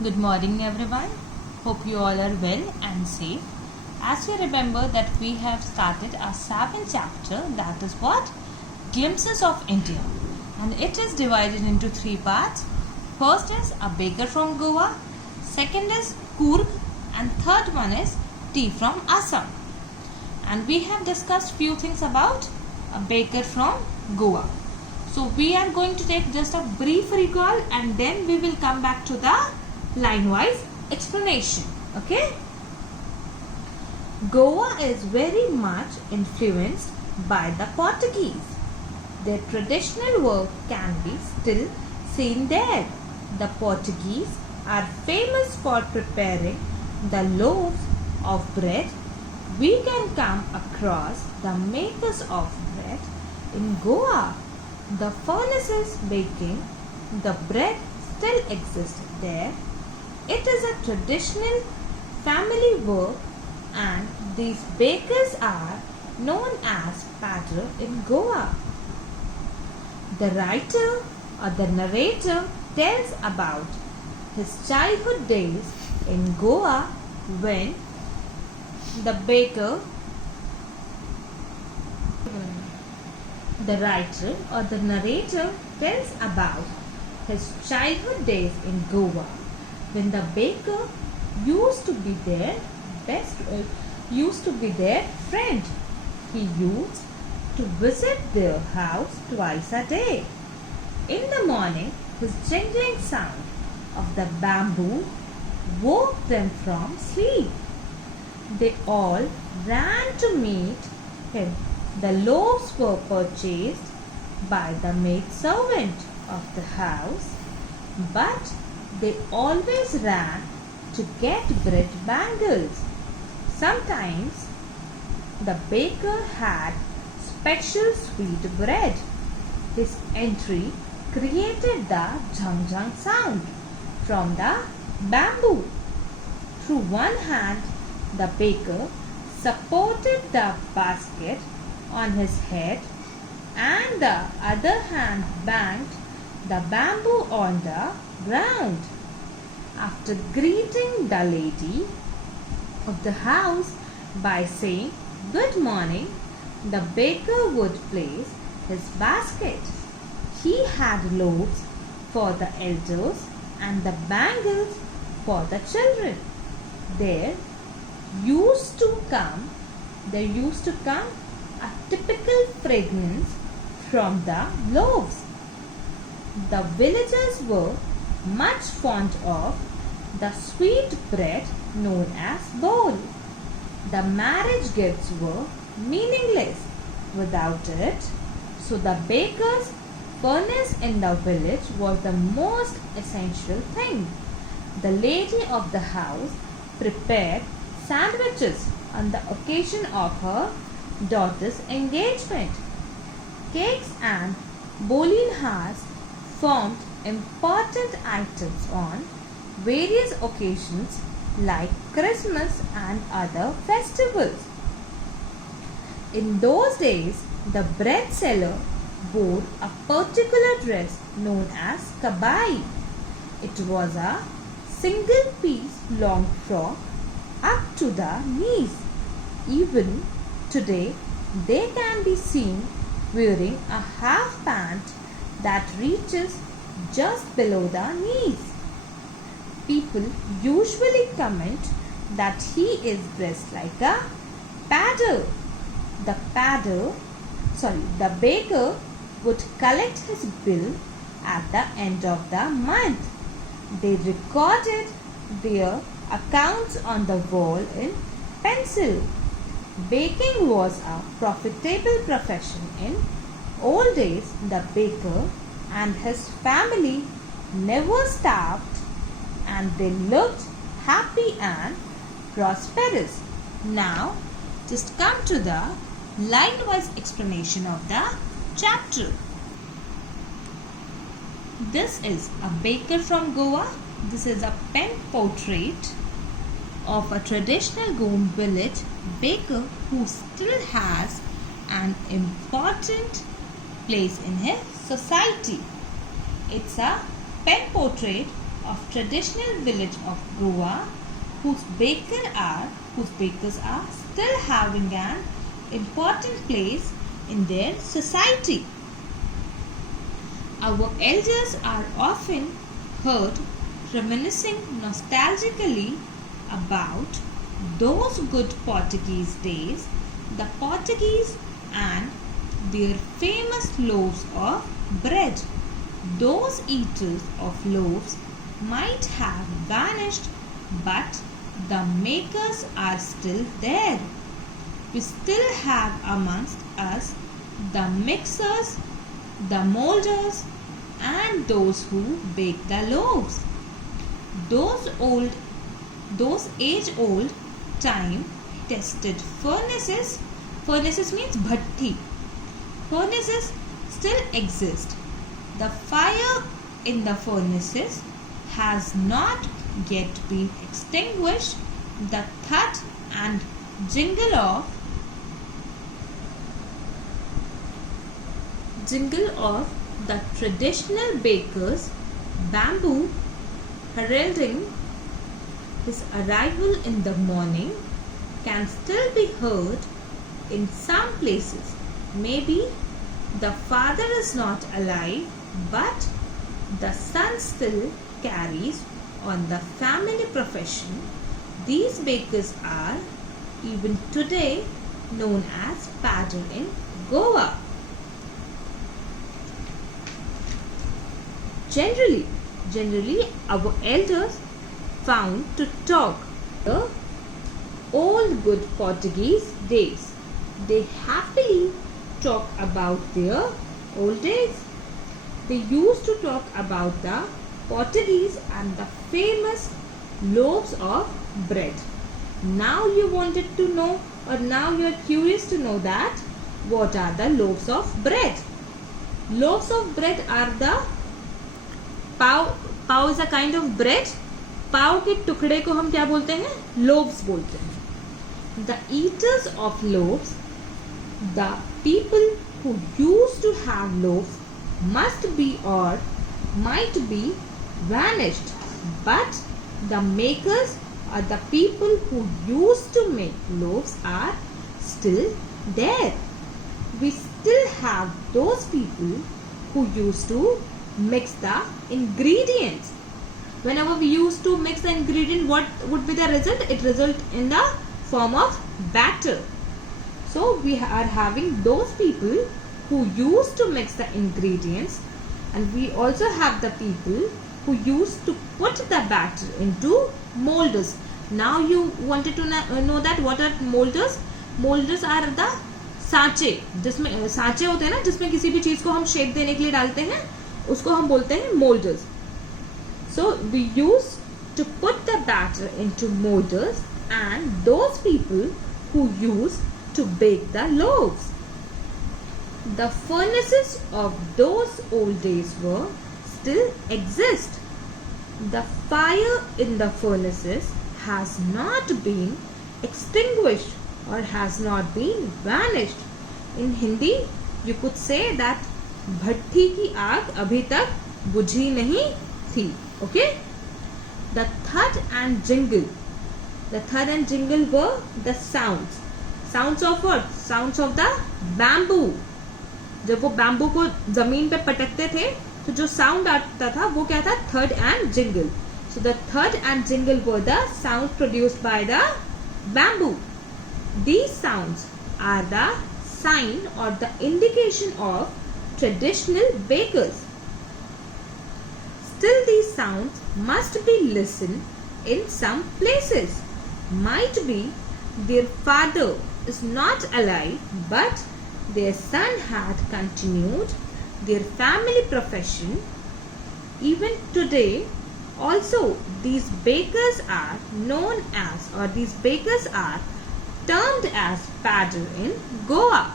Good morning everyone. Hope you all are well and safe. As you remember that we have started our 7th chapter, that is what? Glimpses of India. And it is divided into 3 parts. First is a baker from Goa, second is Coorg, and third one is tea from Assam. And we have discussed few things about a baker from Goa. So we are going to take just a brief recall and then we will come back to the line-wise explanation. Okay? Goa is very much influenced by the Portuguese. Their traditional work can be still seen there. The Portuguese are famous for preparing the loaves of bread. We can come across the makers of bread in Goa. The furnaces baking the bread still exist there. It is a traditional family work and these bakers are known as padre in Goa. The writer or the narrator tells about his childhood days in Goa when the writer or the narrator tells about his childhood days in Goa when the baker used to be their friend. He used to visit their house twice a day. In the morning, his jingling sound of the bamboo woke them from sleep. They all ran to meet him. The loaves were purchased by the maidservant of the house, but they always ran to get bread bangles. Sometimes the baker had special sweet bread. His entry created the jhang jhang sound from the bamboo. Through one hand, the baker supported the basket on his head and the other hand banged the bamboo on the ground. After greeting the lady of the house by saying good morning, the baker would place his basket. He had loaves for the elders and the bangles for the children. There used to come a typical fragrance from the loaves. The villagers were much fond of the sweet bread known as bol. The marriage gifts were meaningless without it, so the baker's furnace in the village was the most essential thing. The lady of the house prepared sandwiches on the occasion of her daughter's engagement. Cakes and bolinhas formed important items on various occasions like Christmas and other festivals. In those days, the bread seller wore a particular dress known as kabai. It was a single piece long frock up to the knees. Even today, they can be seen wearing a half pant that reaches just below the knees. People usually comment that he is dressed like a padre. The baker would collect his bill at the end of the month. They recorded their accounts on the wall in pencil. Baking was a profitable profession in old days. The baker and his family never starved and they looked happy and prosperous. Now, just come to the line-wise explanation of the chapter. This is a baker from Goa. This is a pen portrait of a traditional Goan village baker who still has an important place in his society. It's a pen portrait of traditional village of Goa whose bakers are still having an important place in their society. Our elders are often heard reminiscing nostalgically about those good Portuguese days, the Portuguese and their famous loaves of bread. Those eaters of loaves might have vanished, but the makers are still there. We still have amongst us the mixers, the molders, and those who bake the loaves. Those age-old time-tested furnaces means bhatti. Furnaces still exist. The fire in the furnaces has not yet been extinguished. The thud and jingle of the traditional bakers' bamboo heralding his arrival in the morning can still be heard in some places. Maybe the father is not alive, but the son still carries on the family profession. These bakers are even today known as padder in Goa. Generally, our elders found to talk the old good Portuguese days. They happily talk about their old days. They used to talk about the Portuguese and the famous loaves of bread. Now you wanted to know, or now you are curious to know that what are the loaves of bread. Loaves of bread are the pav is a kind of bread. पाव के टुकड़े को हम क्या बोलते हैं? Loaves बोलते हैं. The eaters of loaves, the people who used to have loaves, must be or might be vanished, but the makers or the people who used to make loaves are still there. We still have those people who used to mix the ingredients. Whenever we used to mix the ingredient, what would be the result? It result in the form of batter. So we are having those people who used to mix the ingredients, and we also have the people who used to put the batter into molders. Now you wanted to know that what are molders? Molders are the सांचे, जिसमें सांचे होते हैं ना, जिसमें किसी भी चीज को हम शेप देने के लिए डालते हैं, उसको हम बोलते हैं molders. So we used to put the batter into molders, and those people who used to bake the loaves. The furnaces of those old days still exist. The fire in the furnaces has not been extinguished or has not been vanished. In Hindi, you could say that भट्टी की आग अभी तक बुझी नहीं थी. Okay? The thud and jingle. The thud and jingle were the sounds. Sounds of what? Sounds of the bamboo. जब वो bamboo को जमीन पे पटकते थे तो जो साउंड आता था वो क्या था? Third and jingle. So the thud and jingle were the sound produced by the bamboo. These sounds are the sign or the indication of traditional bakers. Still these sounds must be listened in some places. Might be their father is not alive, but their son had continued their family profession. Even today, also these bakers are known as, or these bakers are termed as padder in Goa.